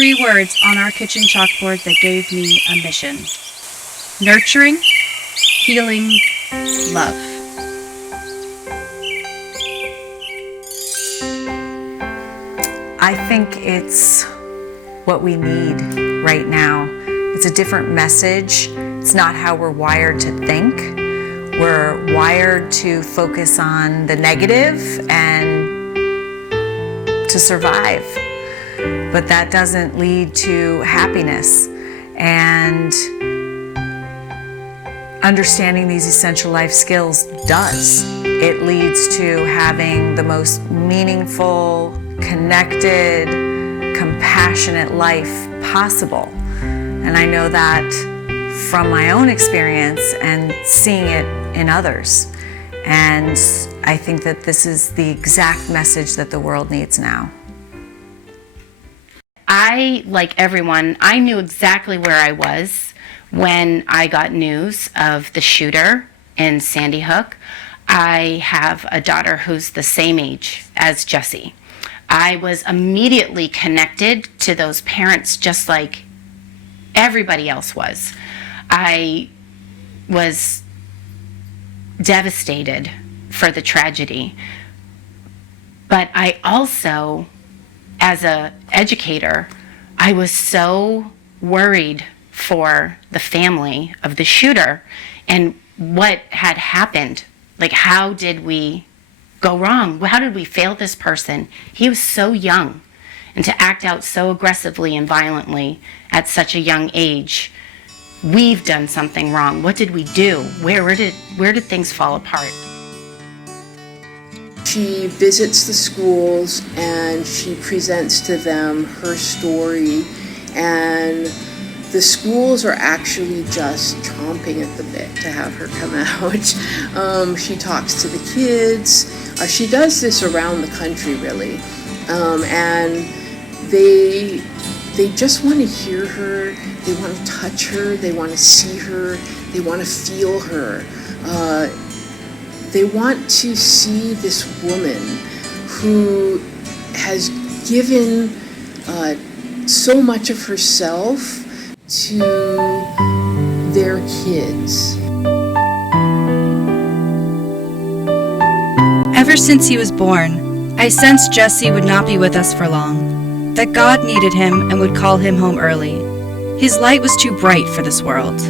3 words on our kitchen chalkboard that gave me a mission: nurturing, healing, love. I think it's what we need right now. It's a different message. It's not how we're wired to think. We're wired to focus on the negative and to survive. But that doesn't lead to happiness. And understanding these essential life skills does. It leads to having the most meaningful, connected, compassionate life possible. And I know that from my own experience and seeing it in others. And I think that this is the exact message that the world needs now. I, like everyone, I knew exactly where I was when I got news of the shooter in Sandy Hook. I have a daughter who's the same age as Jessie. I was immediately connected to those parents just like everybody else was. I was devastated for the tragedy. But I also, as an educator, I was so worried for the family of the shooter and what had happened. Like, how did we go wrong? How did we fail this person? He was so young, and to act out so aggressively and violently at such a young age, we've done something wrong. What did we do? Where did things fall apart? She visits the schools and she presents to them her story, and the schools are actually just chomping at the bit to have her come out. She talks to the kids. She does this around the country, really, and they just want to hear her. They want to touch her. They want to see her. They want to feel her. They want to see this woman who has given so much of herself to their kids. Ever since he was born, I sensed Jesse would not be with us for long, that God needed him and would call him home early. His light was too bright for this world.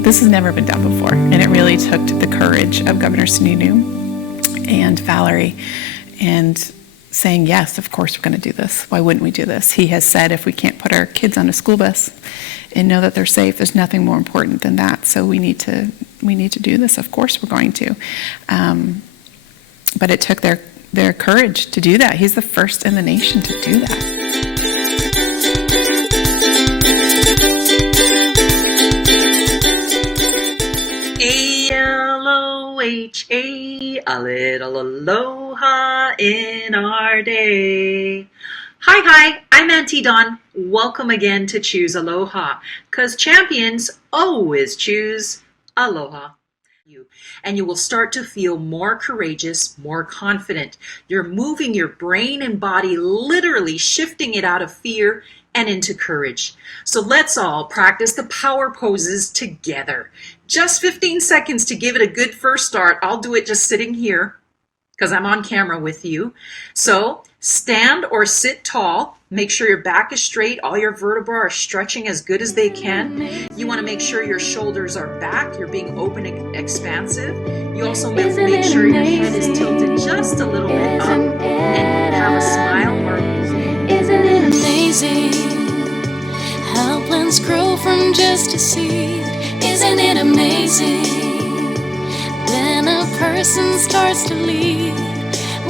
This has never been done before, and it really took the courage of Governor Sununu and Valerie and saying, yes, of course we're going to do this. Why wouldn't we do this? He has said if we can't put our kids on a school bus and know that they're safe, there's nothing more important than that. So we need to do this. Of course we're going to. But it took their courage to do that. He's the first in the nation to do that. A-L-O-H-A, a little aloha in our day. Hi, I'm Auntie Dawn. Welcome again to Choose Aloha, because champions always choose aloha. And you will start to feel more courageous, more confident. You're moving your brain and body, literally shifting it out of fear and into courage. So let's all practice the power poses together. Just 15 seconds to give it a good first start. I'll do it just sitting here because I'm on camera with you. So stand or sit tall. Make sure your back is straight. All your vertebrae are stretching as good as they can. You want to make sure your shoulders are back. You're being open and expansive. You also make sure your head is tilted just a little bit up and have a smile. Isn't it amazing how plants grow from just a seed? Isn't it amazing? Then a person starts to lead.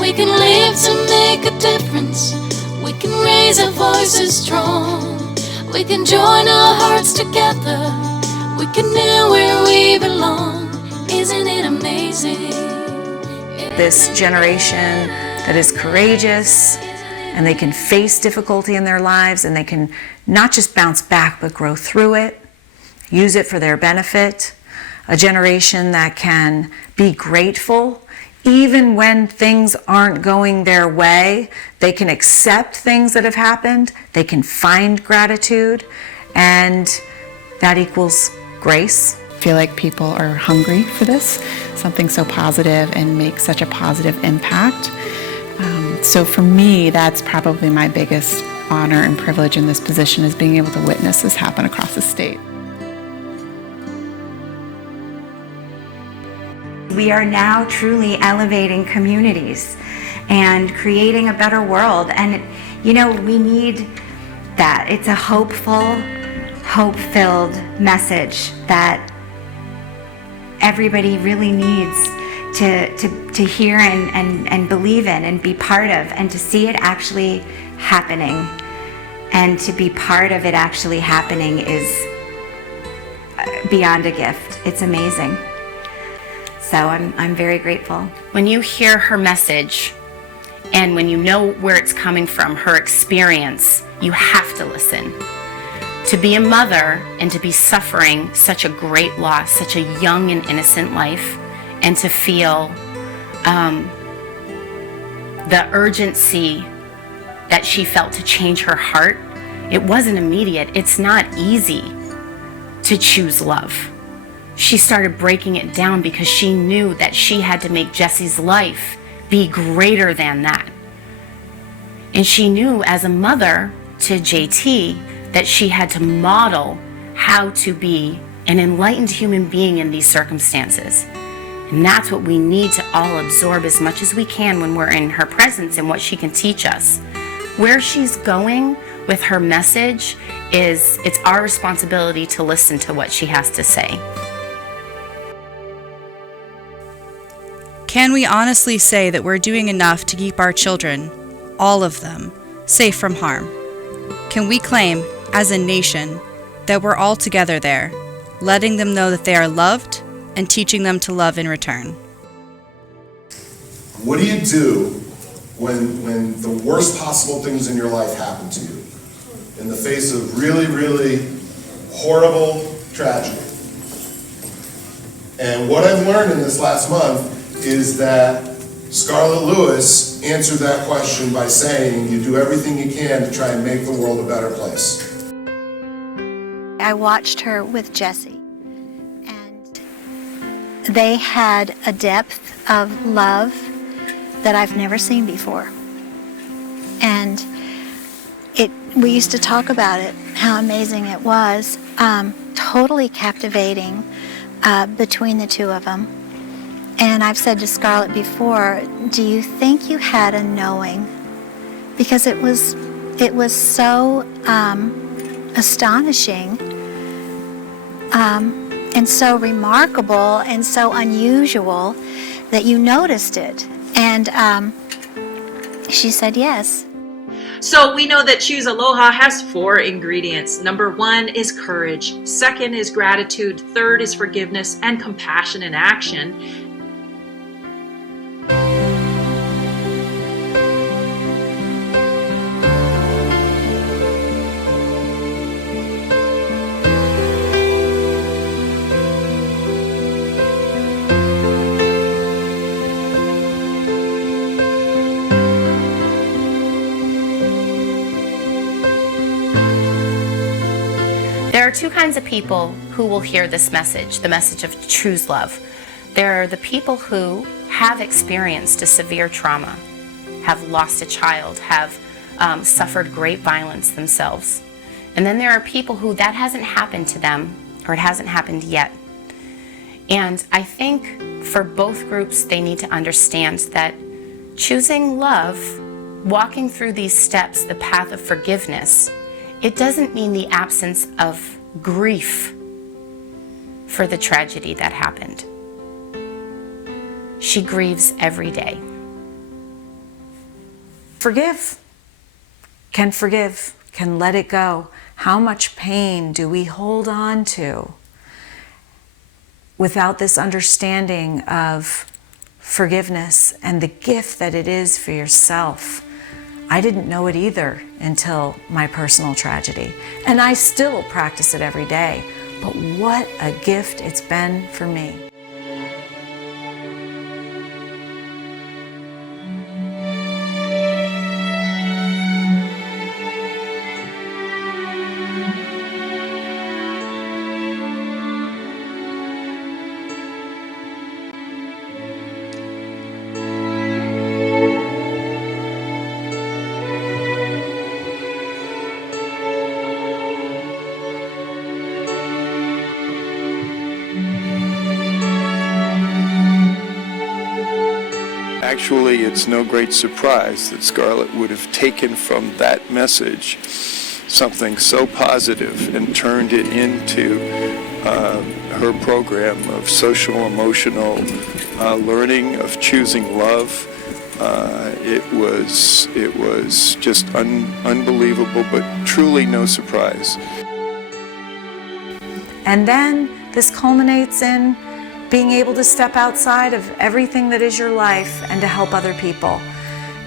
We can live to make a difference. We can raise our voices strong. We can join our hearts together We can know where we belong. Isn't it amazing? This generation that is courageous, and they can face difficulty in their lives, and they can not just bounce back but grow through it, use it for their benefit. A generation that can be grateful even when things aren't going their way. They can accept things that have happened, they can find gratitude, and that equals grace. I feel like people are hungry for this, something so positive and make such a positive impact. So for me, that's probably my biggest honor and privilege in this position, is being able to witness this happen across the state. We are now truly elevating communities and creating a better world. And, you know, we need that. It's a hopeful, hope-filled message that everybody really needs to hear and believe in and be part of, and to see it actually happening. And to be part of it actually happening is beyond a gift. It's amazing. So I'm very grateful. When you hear her message, and when you know where it's coming from, her experience, you have to listen. To be a mother and to be suffering such a great loss, such a young and innocent life, and to feel the urgency that she felt to change her heart, it wasn't immediate. It's not easy to choose love. She started breaking it down because she knew that she had to make Jesse's life be greater than that. And she knew as a mother to JT that she had to model how to be an enlightened human being in these circumstances. And that's what we need to all absorb as much as we can when we're in her presence and what she can teach us. Where she's going with her message it's our responsibility to listen to what she has to say. Can we honestly say that we're doing enough to keep our children, all of them, safe from harm? Can we claim, as a nation, that we're all together there, letting them know that they are loved and teaching them to love in return? What do you do when the worst possible things in your life happen to you? In the face of really, really horrible tragedy. And what I've learned in this last month is that Scarlett Lewis answered that question by saying, you do everything you can to try and make the world a better place. I watched her with Jesse, and they had a depth of love that I've never seen before. And we used to talk about it, how amazing it was, totally captivating between the two of them. And I've said to Scarlett before, do you think you had a knowing? Because it was so astonishing and so remarkable and so unusual that you noticed it. And she said yes. So we know that Choose Aloha has 4 ingredients. Number 1 is courage. 2nd is gratitude. 3rd is forgiveness and compassion in action. There are 2 kinds of people who will hear this message, the message of choose love. There are the people who have experienced a severe trauma, have lost a child, have suffered great violence themselves. And then there are people who that hasn't happened to them, or it hasn't happened yet. And I think for both groups, they need to understand that choosing love, walking through these steps, the path of forgiveness, it doesn't mean the absence of grief for the tragedy that happened. She grieves every day. Forgive, can let it go. How much pain do we hold on to without this understanding of forgiveness and the gift that it is for yourself, I didn't know it either until my personal tragedy. And I still practice it every day. But what a gift it's been for me. Actually, it's no great surprise that Scarlett would have taken from that message something so positive and turned it into her program of social emotional learning, of choosing love. It was just unbelievable, but truly no surprise. And then this culminates in being able to step outside of everything that is your life and to help other people.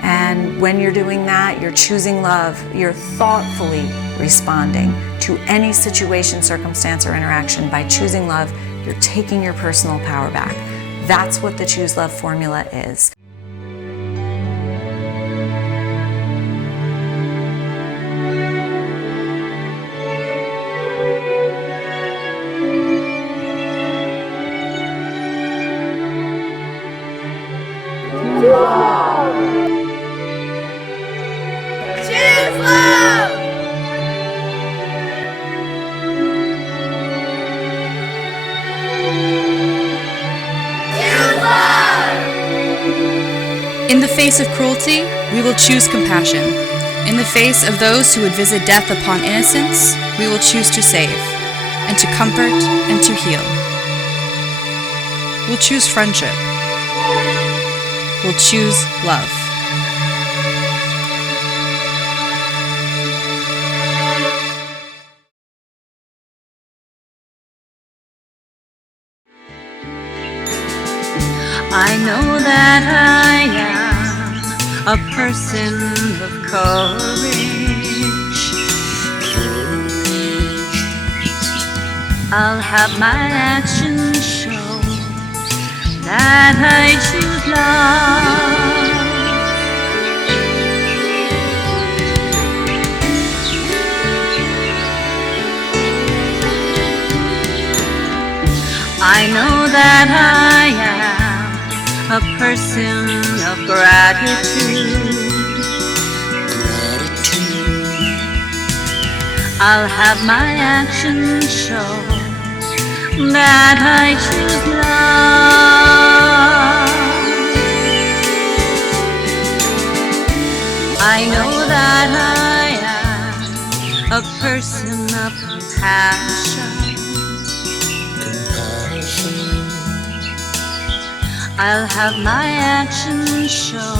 And when you're doing that, you're choosing love, you're thoughtfully responding to any situation, circumstance, or interaction. By choosing love, you're taking your personal power back. That's what the Choose Love formula is. In the face of cruelty, we will choose compassion. In the face of those who would visit death upon innocence, we will choose to save, and to comfort and to heal. We'll choose friendship. We'll choose love. I know that I am a person of courage. I'll have my actions show that I choose love. I know that I am a person of gratitude. I'll have my actions show that I choose love. I know that I am a person of compassion. I'll have my actions show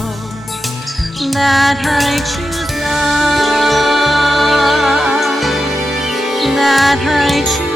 that I choose love, that I choose